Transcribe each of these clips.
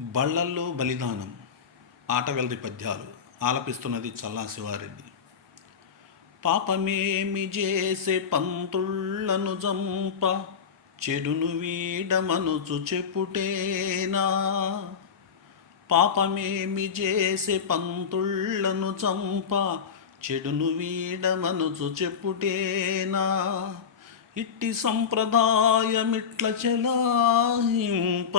బళ్ళల్లో బలిదానం ఆటగలది పద్యాలు ఆలపిస్తున్నది చల్లా శివారెడ్డి పాపమేమి చేసే పంతుళ్ళను జంప చెడును వీడమనుచు చెప్పుటేనా? పాపమేమి చేసే పంతుళ్ళను చంప చెడును వీడమనుచు చెప్పుటేనా? ఇట్టి సంప్రదాయమిట్ల చెలాయింప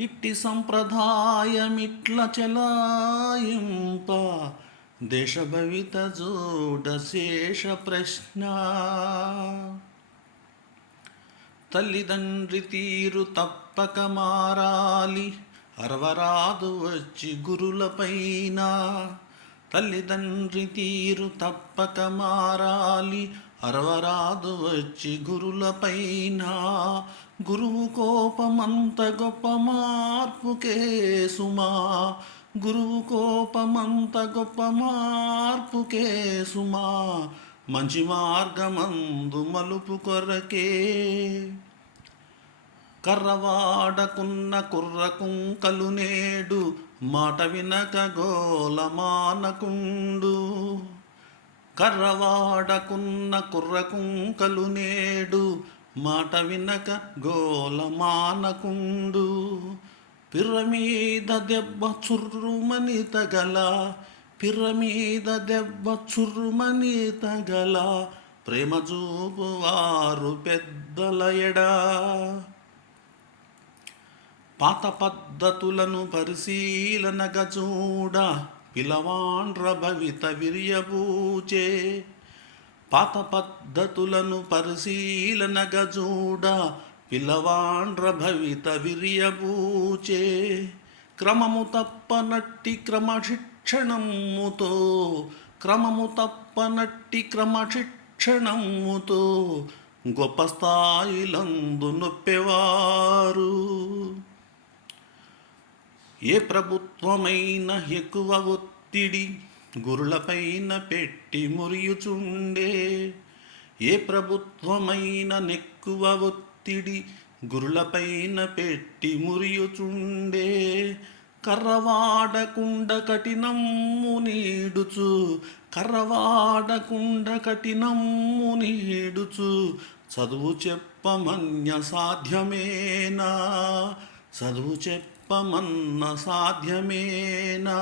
ఇట్టి సంప్రదాయమిట్ల చెలాయింప దేశభవిత జోడ శేష ప్రశ్న. తల్లిదండ్రి తీరు తప్పక మారాలి అరవరాదు వచ్చి గురులపైన తల్లిదండ్రి తీరు తప్పక మారాలి అరవరాదు వచ్చి గురులపైన గురువు కోపమంత గొప్ప మార్పుకే సుమా గురువు కోపమంత గొప్ప మార్పుకే సుమా మంచి మార్గమందు మలుపు కొరకే. కర్రవాడకున్న కుర్ర కుంకలు నేడు మాట వినక గోలమానకుండు కర్రవాడకున్న కుర్రకుంకలు నేడు మాట వినక గోలమానకుండు. పిరమీద దెబ్బ చుర్రుమని తగల పిరమీద దెబ్బ చుర్రుమని తగల ప్రేమ చూపు వారు పెద్దల ఎడా. పాత పద్ధతులను పరిశీలనగా చూడ పిలవాండ్ర భవిత విరియబూచే పాత పద్ధతులను పరిశీలన గజూడ పిలవాండ్ర భవిత క్రమము తప్పనట్టి క్రమశిక్షణముతో క్రమము తప్పనట్టి క్రమశిక్షణముతో గొప్ప స్థాయిలందు నొప్పెవారు. ఏ ప్రభుత్వ త్వమైన ఎక్కువ ఒత్తిడి గురులపైన పెట్టి మురియుచుండే. ఏ ప్రభుత్వమైన నెక్కువ ఒత్తిడి గురులపైన పెట్టి మురియుచుండే. కర్రవాడకుండ కఠినమ్ము నీడుచు కర్రవాడకుండ కఠినమ్ము నీడుచు చదువు చెప్పమన్య సాధ్యమేనా? చదువు చెప్పమన్న సాధ్యమేనా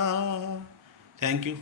థ్యాంక్ యూ